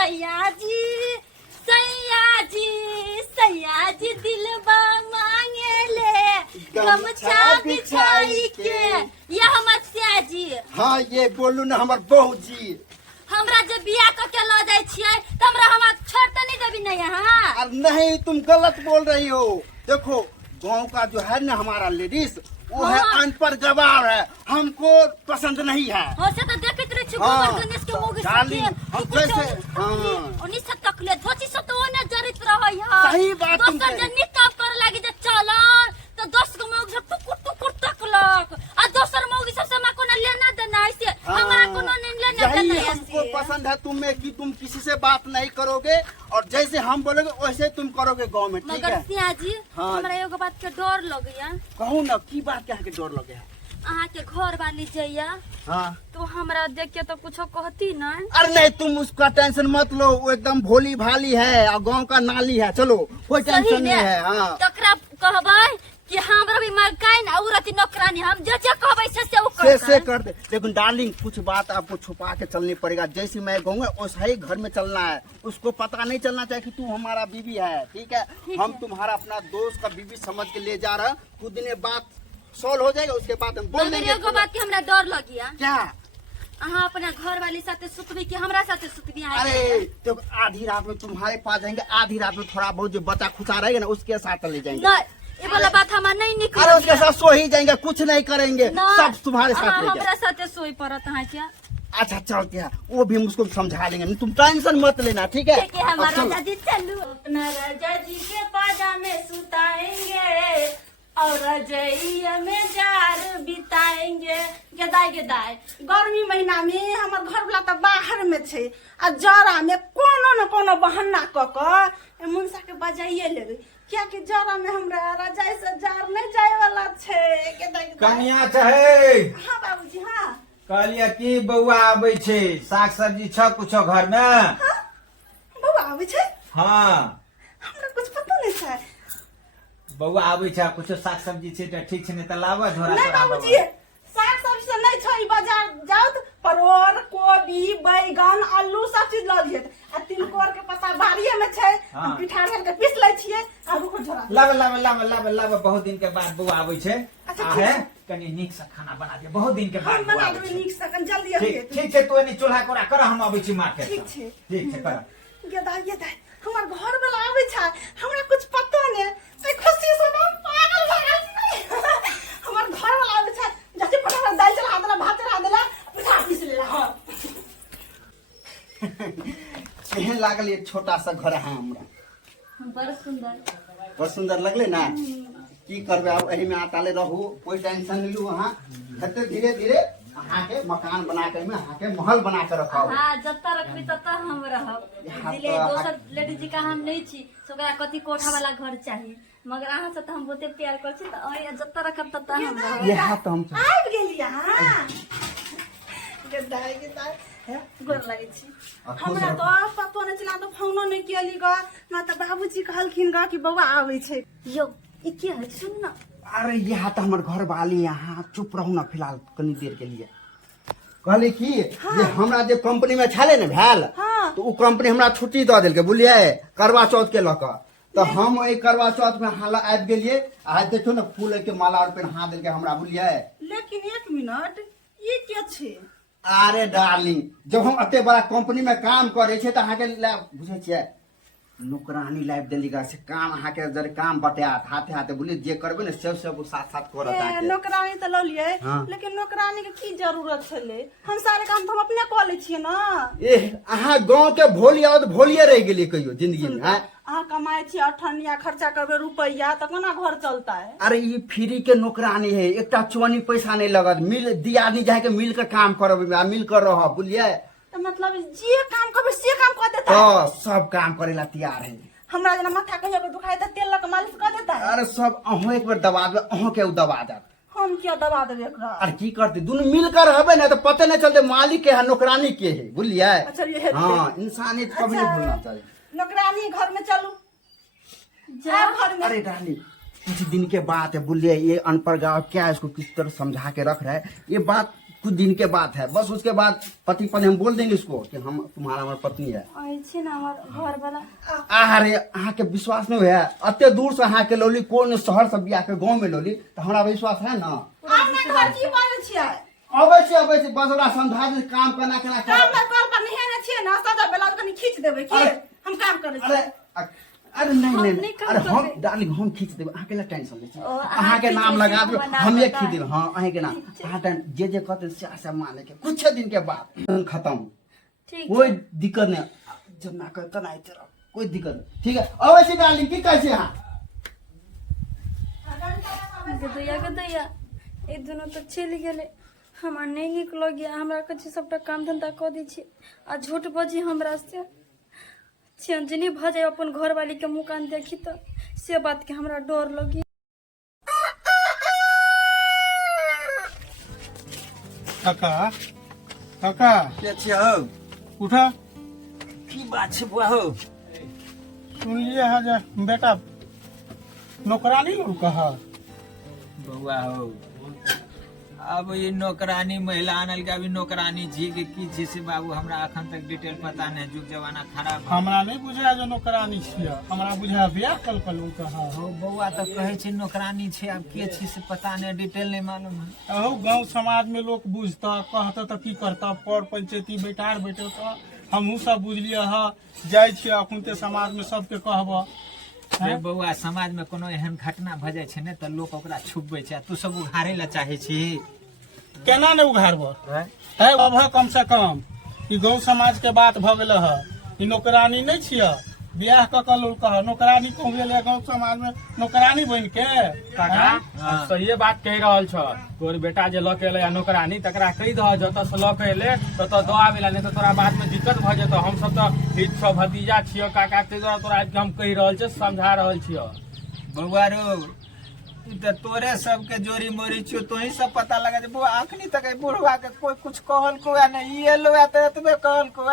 सयाजी सयाजी सयाजी दिलबा मांगे ले गमछा बिछाई के। ये हमर सयाजी। हाँ ये बोलू ना हमार बहू जी। हमरा जब बियाह करके ला जाए छियै त हमरा हमार छोड़ त नहीं देबी नहीं यहाँ। अब नहीं तुम गलत बोल रही हो। देखो गांव का जो है ना हमारा लेडीज वो है अनपढ़ गवार है, हमको पसंद नहीं है। हो से तो देखत रही छी गोबर गणेश के मुंह से हम जैसे हां उन्हीं से तकले धोची से तो ओने जरित रहै है। सही बात तुम दोसर जन निकाब कर लागी जे चलन तो 10 गो मौग से टुकुर टुकुर तकलक आ दोसर मौग सब से मा कोनो लेना देना ऐसे हमरा कोनो नहीं लेना देना है। हमको पसंद है तुम्हें कि तुम किसी से बात नहीं करोगे और जैसे हम बोलोगे वैसे तुम करोगे गांव में, ठीक है? मगर सियाजी हमरा एगो बात के डर लगैया। कहू ना की बात के के डर लगे है? अहाँ के घर वाली जइया हाँ तो हमरा देख के तो कुछो कहती ना। अरे नहीं तुम उसका टेंशन मत लो, वो एकदम भोली भाली है और गांव का नाली है, चलो कोई टेंशन नहीं है। हाँ तकरा कहबै कि हमरा भी मकान औरती नौकरानी हम जे कहबै से वो से कर दे। लेकिन डार्लिंग कुछ बात आपको छुपा के चलनी पड़ेगा, जैसे मैं कहूँगा वैसा ही घर में चलना है, उसको पता नहीं चलना चाहिए कि तू हमारा बीवी है, ठीक है? हम तुम्हारा अपना दोस्त का बीवी समझ के ले जा रहे हैं, कुछ दिन बाद सॉल्व हो जाएगा, उसके बाद हम बोल देंगे। एगो बात के हमरा डर लगिया। क्या? अहाँ अपना घर वाली साथे सुतबी कि हमरा साथे सुतबी? अरे तो आधी रात में तुम्हारे पास जाएंगे, आधी रात में थोड़ा बहुत जो बचा खुचा रहेगा ना उसके साथ ले जाएंगे। नहीं ये वाला बात हमारा नहीं निकल। अरे उसके साथ सो ही जाएंगे, कुछ नहीं करेंगे, सब तुम्हारे साथ ले हमरा साथे सोई पड़त है क्या? अच्छा चल क्या वो भी हम उसको समझा लेंगे, तुम टेंशन मत लेना, ठीक है? हमारा राजा चलू अपना राजा जी के पाजा में सुताएंगे और रजैया में जार बिताएंगे। गेदाय गेदाय गर्मी महीना में हमर घर वाला तो बाहर में छे आ जरा में कोनो न कोनो बहाना क के मुंसा के बजाइए लेबे क्या कि जरा में हमरा रजाई से जार नहीं जाए वाला छे। गेदाय गेदाय कनिया चाहे। हां बाबूजी हां कहलिया की बउआ आबै छे, साग सब्जी छ कुछो घर में? हां बउआ आबै छे। हाँ हमरा कुछ पता नहीं छे। बउआ आबै छे कुछो साग सब्जी छे त ठीक छे, नहीं त लावा झोरा नहीं तोरा बाबूजी साग सब्जी से नहीं छै, बाजार जाओ त परोर कोबी बैगन आलू सब चीज ल लियत आ तिलकोर के पत्ता बाड़िए में छै, हम पिठार के पीस लै छियै आ रुको झोरा लावा लावा लावा लावा लावा। बहुत दिन के बाद बउआ आबै छे। अच्छा, आ है कनी नीक से खाना बना दे, बहुत दिन के बाद हम बउआ बना आबै देबै छे। नीक से कन जल्दी आबिए। ठीक छे, तू एनी चूल्हा कोरा कर, हम आबै छी मार्केट से। ठीक छे ठीक छे कर। गेदाय गेदाय हमर घर वाला आबै छै, हमरा कुछ पता नहीं ए खुशी से हम पागल भ गेल छी। हमर घर वाला आबै छै जति पटा दाल चढ़ा देला भात चढ़ा देला पिठार पीस लेला। हां केहन लागल ये छोटा सा घर है हमरा? बड़ सुंदर बहुत सुंदर लगले ना? की करबे अब एही में आटाले रहू, कोई टेंशन नहीं लू। वहाँ धीरे धीरे धीरे अहाँ के मकान बना के में अहाँ के महल बना के रखा। हां जत्ता रखबी तत्ता हम रहब। दिले दोसर लेडीज का हम नहीं छी, सोकरा कथि कोठा वाला घर चाहिए, मगर अहाँ से तो हम बहुते प्यार कर छी त ओय जत्ता रखब तत्ता हम रहब। ये हाथ हम आबि गेलिया। हां गेदाय गेदाय गोर लागै छी। हमरा तो पतो नहीं चला, तो फोनो नहीं केली ग ना, तो बाबूजी कहलखिन ग कि बउआ आबै छै। यो ई के है सुन ना। अरे ये हाथ हमर घर वाली यहाँ चुप रहू ना फिलहाल कनी देर के लिए। कहले की जे हमरा जे कंपनी में छले ने भेल तो उ कंपनी हमरा छुट्टी द देलके, बुझलिए, करवा चौथ के लक। तो हम ओइ करवा चौथ में हाला आबि गेलिए। आज देखो ना फूल के माला और पहना देलके हमरा, बुझलिए। लेकिन एक मिनट ये के छे? अरे डार्लिंग जब हम अते बड़ा कंपनी में काम करे छे तो अहाँ के बुझे छिए नौकरानी लाइफ देलीगा से काम अहाँ के जरे काम बटात हाथे हाथे, बुझलिए, जे करबे ने सब सब साथ साथ करत आके। नौकरानी तो ल लिए लेकिन नौकरानी के की जरूरत छले? हम सारे काम तो हम अपने क ले छिए ना। अहाँ गांव के भोली आओ तो भोलिए रह गेली कहियो जिंदगी में। अहाँ कमाए छी अठनिया खर्चा करबे रुपया तो कोना घर चलता है? अरे ये फ्री के नौकरानी है, एकटा चुआनी पैसा नहीं लगत, मिल दियादनी जाके मिल कर काम करब, मिल कर रह, बुझलिए। तो मतलब जे काम करबे से काम कर देता है? है? सब काम करेला तैयार है। हमरा जना माथा कहियो दुखाए त तेल लग मालिश कर देता है। अरे सब अहों एक बार दबा दे, अहों के दबा जात। हम क्या दबा देबे एकरा? अरे की करते दोनों मिलकर रहबे ना तो पता नहीं चलते मालिक के है नौकरानी के है, बुझलिए। अच्छा ये है। हाँ इंसानियत कभी नहीं भूलना चाहिए। नौकरानी घर में चलू जा घर में। अरे डाली कुछ दिन के बाद है, बुझलिए, ये अनपढ़ गाँव क्या इसको किस तरह समझा के रख रहा है, ये बात कुछ दिन के बात है, बस उसके बाद पति पत्नी हम बोल देंगे उसको कि हम तुम्हारा हमारा पत्नी है। ऐसे ना हमार घर वाला अरे अहाँ के विश्वास नहीं है, अत्ते दूर से अहाँ के लोली कोन शहर से बिया के गाँव में लोली, तो हमारा विश्वास है ना। घर की बात छियै अबै छी बस ओकरा समझा दे काम केना केना काम में कॉल पर नहीं है छियै ना, सदा बेला कनी खींच देबै की हम काम करे छी। अरे नहीं अरे हम डार्लिंग हम खींच देबै, अहाँ के लिए टेंशन ले छी, अहाँ के नाम लगा देबै, हम एक खींच देबै। हां अहाँ के नाम, अहाँ जे जे कहते से माने के कुछ दिन के बाद खत्म, ठीक कोई दिक्कत नहीं, जब ना करता ना तेरा कोई दिक्कत नहीं, ठीक है। अबै छी डार्लिंग, की कहै छी अहाँ? गदैया ए दोनों तो चलि गेले, हमरा नहीं नीक लगिया, हमरा कछु सबटा काम धंधा क दै छी आ झूठ बजी हमरा से चंजनी भ जाए, अपन घर वाली के मुंह कान देखी तो से बात के हमरा डर लगी। काका काका के छियै हो? उठा, की बात छै बुआ हो? सुनलिए है जे बेटा नौकरानी लोग कहा। बउआ हो, अब ये नौकरानी महिला आनल के अभी नौकरानी छी कि की छी से बाबू हमरा अखन तक डिटेल पता नहीं, जुग जमाना खराब है। हमरा नहीं बुझाया जो नौकरानी छियै, हमरा बुझाया बियाह कल कलू कहा। हो बउआ तो कहे छै नौकरानी छै, अब के छी से पता नहीं, डिटेल नहीं मालूम है। अहो गांव समाज में लोग बुझता कहता तो की करता, पर पंचायती बैठार बैठे तो हमहू सब बुझलिए है, जाय छियै अखन ते समाज में सबके कहबा। रे बउआ, समाज में कोनो एहन घटना भ जाय छै ने त लोग ओकरा छुपबै छै, तू सब उघारे ला चाहे छी। केना ने उघारबो है अब है, कम से कम ई गांव समाज के बात भ गेल है, ई नौकरानी नहीं छियै, बियाह क के लोग कह नौकरानी कहू गेलै गांव समाज में नौकरानी बन के। काका सही बात कह रहल छ, तोर बेटा जे ल के एले नौकरानी तकरा कहि दह जत से ल के एले तत दो आवेला, नहीं तो तोरा बाद में दिक्कत भ जेतो। हम सब तो हित छ भतीजा छियो काका, ते द्वारा तोरा हम कहि रहल छ, समझा रहल छियो। बउआ रो, तो तोरे सबके जोरी मोरी छियो, तो ही सब पता लगा जे बुआ अखनी तक बुढ़वा के कोई कुछ कहल को नहीं, ये लो तो एतबे कहल को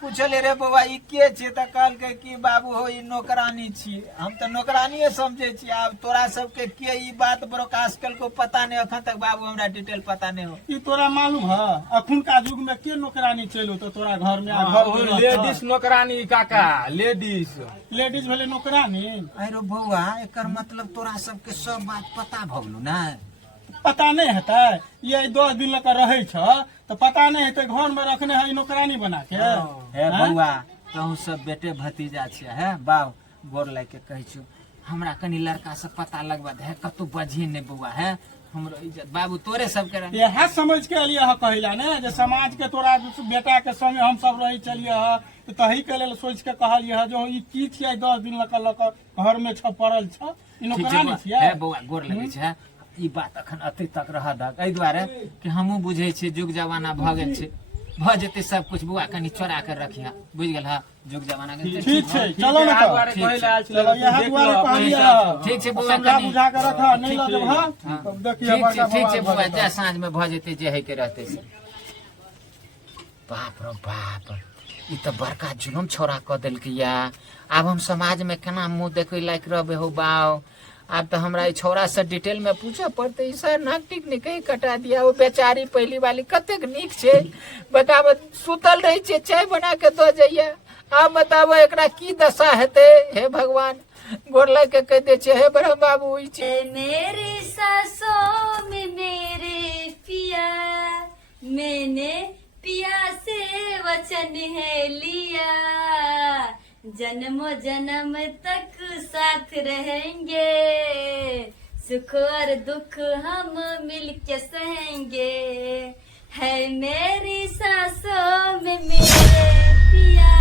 पूछले रे बउआ ई के छै, त कहल के कि बाबू हो ई नौकरानी छी। हम तो नौकरानीए समझे छी, अब तोरा सबके के ई बात ब्रोकास्ट कल को पता नहीं, अखन तक बाबू हमरा डिटेल पता नहीं हो। ई तोरा मालूम है अखन का युग में के नौकरानी चलो तो तोरा घर में घर लेडीज नौकरानी काका, लेडीज भेले नौकरानी। अरे बउआ एकर मतलब तोरा सबके सब बात पता भ गेलो ना? पता नहीं हेतै, ये 10 दिन लग रहे छ तो पता नहीं हेतै, घर में रखने है नौकरानी बना के। हे बउआ, तहू सब बेटे भतीजा छियै है, बाब गोर लाग के कहै छियो, हमरा कनी लड़का से पता लगबा दे, कतौ बजी नहीं बउआ है, हमरो इज्जत बाबू तोरे सब के ये है समझ के लिए है कहला ने जे समाज के तोरा बेटा के संगे हम सब रही चलिए है, तो तही के लेल सोच के कहलिए है जो ई की छियै 10 दिन लक घर में छ पड़ल छ, ई नौकरानी छियै। हे बउआ गोर लगै छै, ई बात अखन अते तक रह दक, एहि दुआरे कि हमहू बुझे छी जुग जमाना भ गेल छै, भ जेते सब कुछ बउआ कनी चोरा कर रखिया, बुझ गेल है जुग जमाना के। ठीक छै चलो ना, चलो यहां दुआरे कहलिए ठीक छै बउआ, समझा बुझा के रखा नहीं ल जब। हां तब देखिए ठीक छै बउआ, जा साँझ में भ जेते जे है के रहते से। बाप रे बाप, ई त बड़का जुलम छोरा क देलकै या, आब हम समाज में केना मुंह देखै लायक रहबे हो बाऊ। अब तो हमरा ई छोरा से डिटेल में पूछे पड़ते, सर नाक टिक नहीं कहीं कटा दिया, वो बेचारी पहली वाली कतेक नीक छे, बताब सुतल रही छे चाय बना के दो जाइए, आप बताबो एकरा की दशा हेते। हे भगवान, गोर लग के कह दे छे, हे ब्रह्म बाबू ई छे मेरी सांसों में मेरे पिया, मैंने पिया से वचन है लिया, जन्मों जन्म तक साथ रहेंगे, सुख और दुख हम मिलके सहेंगे, है मेरी सांसों में मेरे पिया,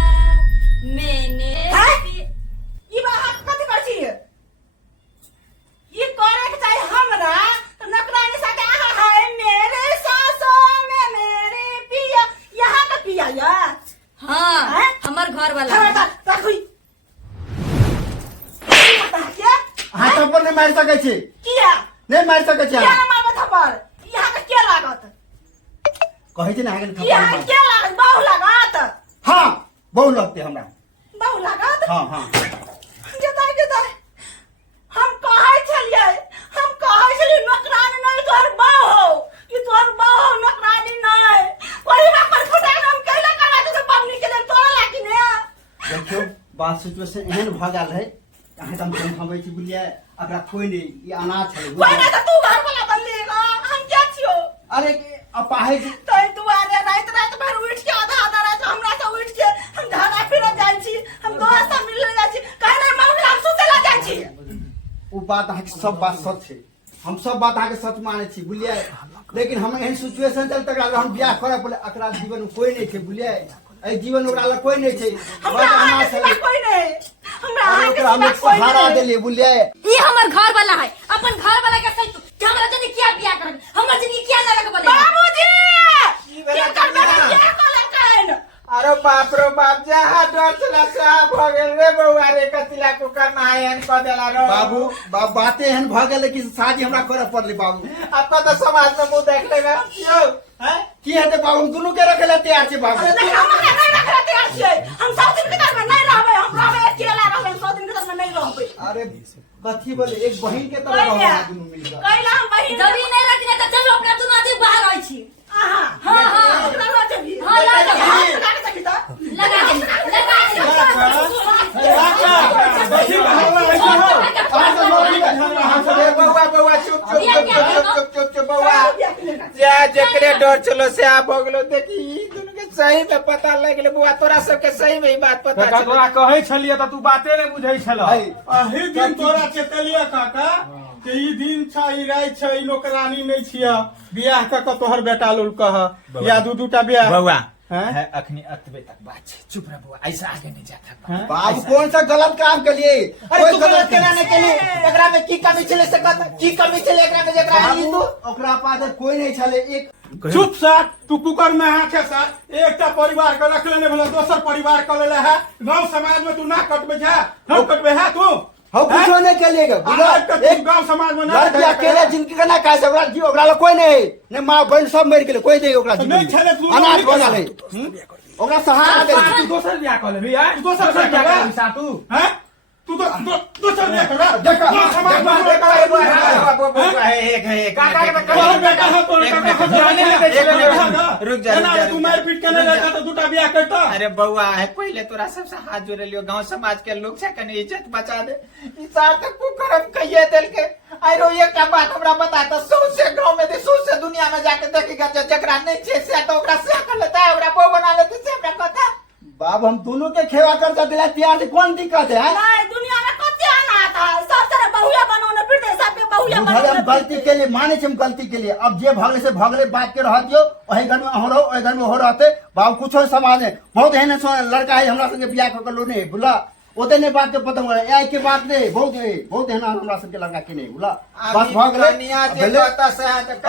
मैंने ई बात कथि कर छी? ये करे के चाही हमरा, तो नौकरानी साथे आहा है मेरे सांसों में मेरे पिया, यहाँ का पिया या? हाँ हमार घर वाला रखुई हाथ पर नहीं मार सके छी, किया नहीं मार सके छी, किया मारबे थप्पड़? यहाँ का के लागत? कहै छी ना आगे यहाँ का के लागत? बहु लागत? हां बहु लगते हमरा, बहु लागत? हां हां जता हम कहै छलिए नौकरानी नहीं तोहर बहु, ई तोहर बहु नौकरानी बात सिचुएशन एहन भ गेल है अहाँ हम समझबै छी बुझलिए अकरा कोई नहीं ई अनाथ है कोई ना तो तू घर वाला बनलेगा हम क्या छियो अरे अपाहे तो दुआरे रात रात भर उठ के आधा रात हमरा से उठ के हम घरा फिर जाई छी हम दोस्त सब मिल जाई छी कहने मौला हम सुतला जाई छी वो बात अहाँ के सब बात सच है हम सब बात अहाँ के सच माने छी बुझलिए लेकिन हम एहन सिचुएशन चल तक हम बियाह करे पड़े अकरा जीवन में कोई नहीं छै बुझलिए ए जीवन ओकरा लग कोई नहीं छै हमरा अनाथ है कोई नहीं हमरा अहाँ के ओकरा हम सिवा कोई सहारा नहीं देलिए बुझलिए ये हमर घर वाला है अपन घर वाला के सही कि हमरा जनी क्या बियाह करब हमर जनी क्या ना लगे बने बाबूजी क्या करबे क्या कलकन अरे बाप रे बाप जहाँ डर चला सहा भ गेल रे बउआ रे कतिला कुकर नायन क देला रो बाबू बातें एहन भ गेल कि शादी हमरा करे पड़ले बाबू आपका तो समाज में मुंह देख लेगा क्यों हैं की हेते बाबू हम दुनू के रखे ला तैयार छै बाबू नहीं हम नहीं रखले तैयार छियै हम 100 दिन के घर में नहीं रहबै हम रहबै अकेला रहबै 100 दिन के घर में नहीं रहबै अरे कथी बोले एक बहन के तरह रहबा दुनू मिलकर कैला हम बहिन जमीन नहीं रखने तो चलो अपना दुनू आदमी बाहर रहै छी आहा हाँ, हाँ। लगा देबी हाँ, लगा देबी। लगा देबी तो लगा दे बउआ बउआ चुप चुप चुप चुप चुप चुप चुप बउआ जा जकरे डर चलो से आ भगलो देखी ई दुनु के सही में पता लग गेले बउआ तोरा सब के सही में ई बात पता काका चल तोरा कहै छलिए त तू बाते नै बुझै छल अही दिन तोरा चेतलिया काका कि ई दिन छ ई रात छ ई नौकरानी नहीं छिया बियाह क के तोहर बेटा लोल कह या दू दूटा बियाह बउआ हैं? है अखनी अतबे तक बात छै चुप रह बउआ ऐसा आगे नहीं जाता हैं? बाबू कौन सा गलत काम के लिए अरे तू गलत केना नहीं केली एकरा में की कमी छले से की कमी छले एकरा में जेकरा ई बाबू तू ओकरा पास कोई नहीं छले एक चुप साथ तू कुकर में हाथे साथ एकटा परिवार के रख लेने भला दोसर परिवार कर ले है गांव समाज में तू ना कटबे जा हम कटबे है तू हम कुछ होने के लिए एक गांव समाज में ना लड़की अकेले जिनकी का ना कह से ओकरा जी ओकरा कोई नहीं ने मां बहन सब मर गेले कोई नहीं ओकरा नहीं छले तू अनाथ बना ले ओकरा सहारा दे तू दोसर बियाह क लेबी हैं तू दोसर बियाह कर ले। सा तू हैं तू तो दोसर बियाह कर देखा, गांव समाज में तोहर बेटा है तोहर काका रुक जा तू मार पीट के नहीं रहता तो दूटा बियाह करता अरे बउआ है पहले तोरा सबसे हाथ जोड़े लियो गांव समाज के लोग से कने इज्जत बचा दे ई सार तक कुकरम कहिए दिल के आरो ये क्या बात हमरा बताता सौ से गांव में दे सौ से दुनिया में जाके देखेगा जकरा नहीं छे से तो ओकरा से कर लेता है ओकरा बहू बना लेते से हमरा पता बाब हम दोनों के खेवा करता दिला तैयार कौन दिक्कत है नहीं दुनिया में कते अनाथ है सब तरह बहुया बनाने फिरते सबके बहुया बुझल हम बनाने गलती के लिए माने छी हम गलती के लिए अब जे भगले से भगले बात के रह दियो वही घर में हो रहो वही घर में हो रहते बाबू कुछ समाज है बहुत एहन लड़का है हमरा संगे बियाह कर लो नहीं बुला ओते ने बात के पता होला आई के बात नहीं बहुत एहन हमरा संगे लड़का के नहीं बुला बस भगले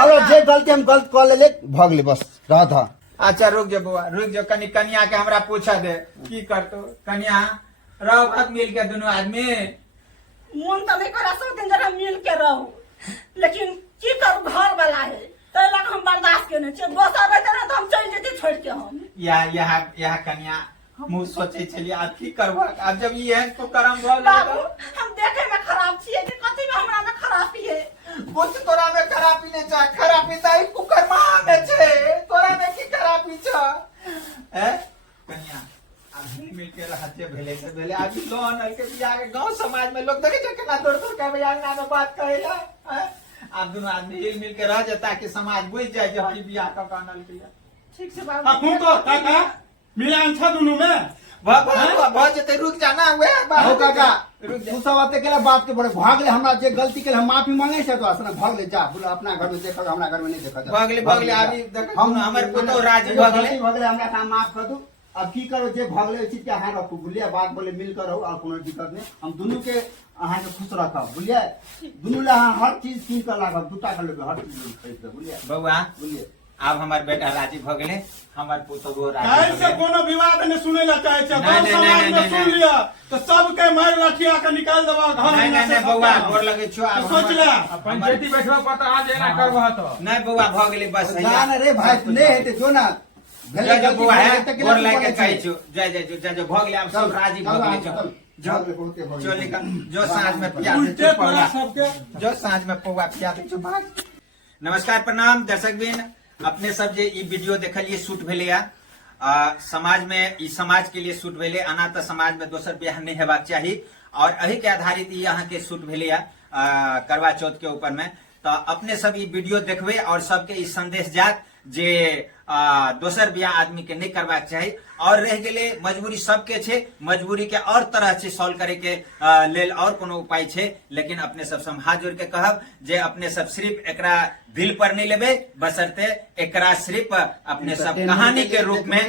और जे गलती हम गलत कर ले भगले बस रह था अच्छा रुक जा बुआ रुक जा कनी कन्या के हमरा पूछा दे की करतो कन्या रहो बात मिल के दोनों आदमी मन तो नहीं करा सब दिन जरा मिल के रहू लेकिन की करू घर वाला है तै लग हम बर्दाश्त के नहीं छे दोसर रहते ना तो हम चल जेती छोड़ के हम यह कन्या हम सोचे छलिए आप की करबा अब जब ये है तो करम भल बाबू हम देखे में खराब छिए कि कथि में हमरा में खराबी है कुछ तोरा में खराबी नहीं छ खराबी त कुकर में छे तोरा में की खराबी छ हैं कन्या अब मिल के रहते भेले से भेले आज लोन के बियाह के गांव समाज में लोग देखे छ केना तोड़ तोड़ के बियाह ना में बात करेला हैं आप दोनों आदमी हिल मिल के रह जाए ताकि समाज बुझ जाए जो हरी बियाह का कानल के ठीक से अब बाबू तो काका मिलान छ दोनों में बहुत जते रुक जाना हुए हो काका रुक जा तू सब आते केला बात के बड़े भाग ले हमरा जे गलती के हम माफी मांगे से तो असना भाग ले जा बोला अपना घर में देखो हमरा घर में नहीं देखो भगले अभी हम हमर पुतो राजी जो भगले गलती भगले हमरा काम माफ कर दू अब की करो जे भगले चीज के हां रखू बुलिया बात बोले मिल कर रहो और कोनो दिक्कत नहीं हम दोनों के अहां के खुश रखब बुलिया दोनों ला हर चीज किन कर लागब दूटा कर लेबे हर चीज खरीद के बुलिया बउआ बुलिया अब हमार बेटा राजी भगले हमार पुतो वो काहे राजी से भगले कोनो विवाद ने सुने ला चाहे छ गांव नहीं, समाज नहीं, में नहीं, सुन नहीं। लिया तो सबके मार लाठिया के निकाल देबा घर नहीं में नहीं से नहीं बउआ सबका। गोर लगे छो अब तो सोच ले पंचायती बैठवा पता आज एना करबह तो नहीं बउआ भगले बस जान रे भाई तू नहीं हेते जो ना जय जय बउआ है तो गोर लगे कहि छो जय जय जय जय भगले अब सब राजी भगले छो जो लेकर जो सांझ में पिया दे उल्टे छो पड़ा पौवा सबके जो सांझ में पौवा पिया दे छो भाग नमस्कार प्रणाम दर्शक बिन अपने सब जे ई वीडियो देखलिए शूट भेलैया समाज में ई समाज के लिए सूट भेले, अनाथ समाज में दोसर ब्याह नहीं हेबाक चाहिए और अही के आधारित ई अहाँ के सूट भेले करवा चौथ के ऊपर में। तो अपने सब ई वीडियो देखबे और सबके ई संदेश जात जे दोसर बियाह आदमी के नहीं करबाक चाहिए। और रह गेले मजबूरी सबके छे, मजबूरी के और तरह से सॉल्व करे के लेल और कोनो उपाय छे, लेकिन अपने सब हाथ जोड़ के कहब जे अपने सब सिर्फ एकरा दिल पर नहीं लेबे, बसरते एकरा सिर्फ अपने सब कहानी के रूप में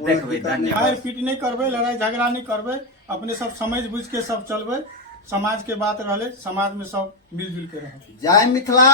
देखबे। धन्यवाद। मार पीट नहीं करबे, लड़ाई झगड़ा नहीं करबे, अपने सब समझ बुझ के सब चलबे। समाज के बात रहले, समाज में सब मिलजुल के रहे। जय मिथिला।